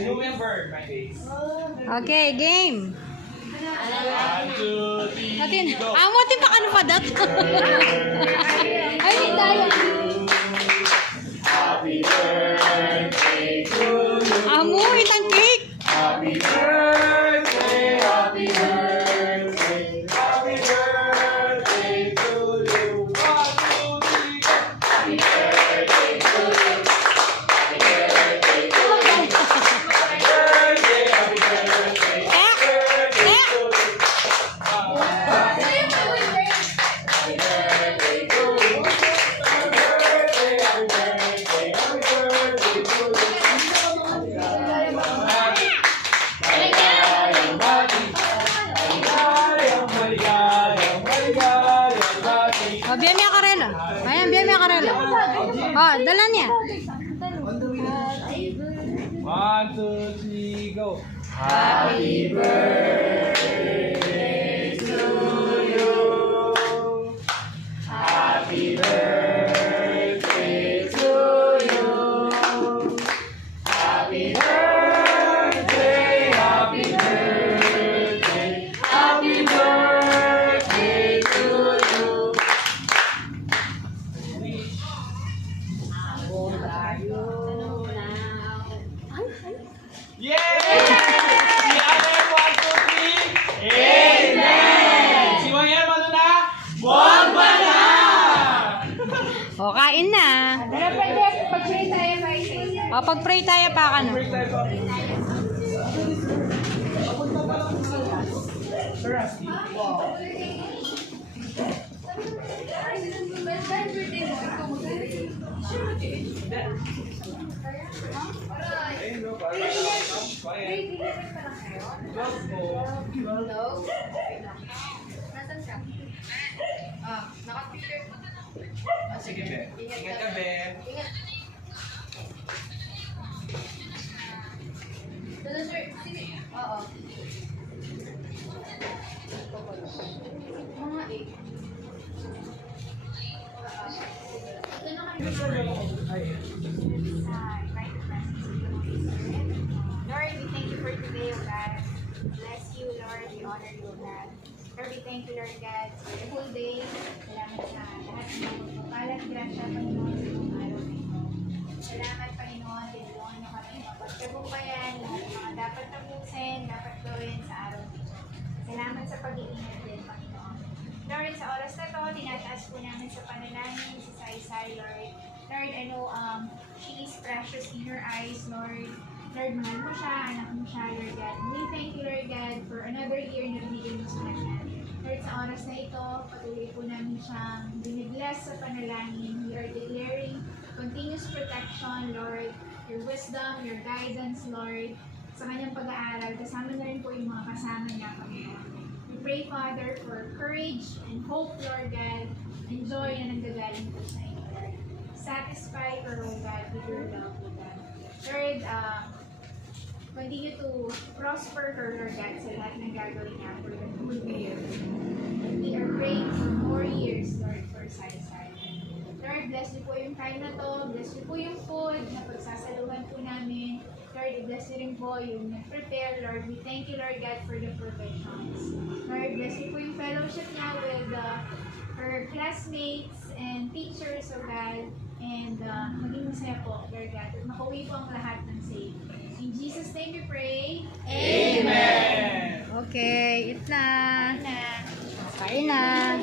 Remember my face. Okay, game. 1, 2, 3, Atin. go. Amo tin pa kanu padat. Ay, tayo. Happy birthday to you. Amo itang cake. Happy birthday, happy birthday, happy birthday to you. 1, 2, 3, go. Happy birthday to you. Happy birthday to you. Happy birthday, happy birthday, happy birthday to you. Happy birthday to you. Happy birthday, happy birthday, happy birthday to you. Oh, biyan niya karela. Ayan, biyan niya karela. Oh, dala niya. 1, 2, 3, go. Happy birthday to you. Happy birthday to you. Happy birthday, happy birthday, happy birthday to you. Yay! Si Anem, 1, 2, 3. Amen! Si Wayan, ano na? Bomba na! O, kain na. Pag-pray tayo kay O, pag-pray tayo pa ka na. Break tayo pa. Ayun, no, para Wayan. Nasaan ka? Naka-picture. Sige, be. Ingat ka, be. Ingat. Doon, sir. Sige. Oo. Mga 8. Lord, we thank you for today, O God. Bless you, Lord. We honor you, O God. Lord, we thank you, Lord God, for the whole day. Salamat sa lahat ng mga pagpapalat. Grasya, Panginoon, sa mga araw na ito. Salamat, Panginoon. Tinulungan niyo kami mapagkabukayan. Lahat ng mga dapat tapusin, dapat gawin sa araw na ito. Salamat sa pag-iingat din, Panginoon. Lord, sa oras na to, tinataas po namin sa panalangin si Saisai, Lord. Lord, I know she is precious in your eyes, Lord. Lord, mahal mo siya, anak mo siya, Lord God. And we thank you, Lord God, for another year na binigyan mo sa kanya. Lord, sa oras na ito, patuloy po namin siyang binibless sa panalangin. We are declaring continuous protection, Lord, your wisdom, your guidance, Lord, sa kanyang pag-aaral. Kasama na rin po yung mga kasama niya, Panginoon. We pray, Father, for courage and hope, Lord God, and joy na nanggagaling po sa inyo, Lord. Satisfy her, O God, with your love, O God. Lord, continue to prosper her, Lord God, sa lahat ng gagawin niya for the whole year. We are praying for more years, Lord, for Saisai. Lord, bless niyo po yung time na to. Bless niyo po yung food na pagsasaluhan po namin. Lord, bless niyo rin po yung nag-prepare. Lord, we thank you, Lord God, for the provisions. Lord, bless niyo po yung fellowship niya with her classmates and teachers, O God. And maging masaya po, Lord God. At makauwi po ang lahat ng safe. In Jesus' name we pray. Amen! Okay, eat na. Amen. Kain na.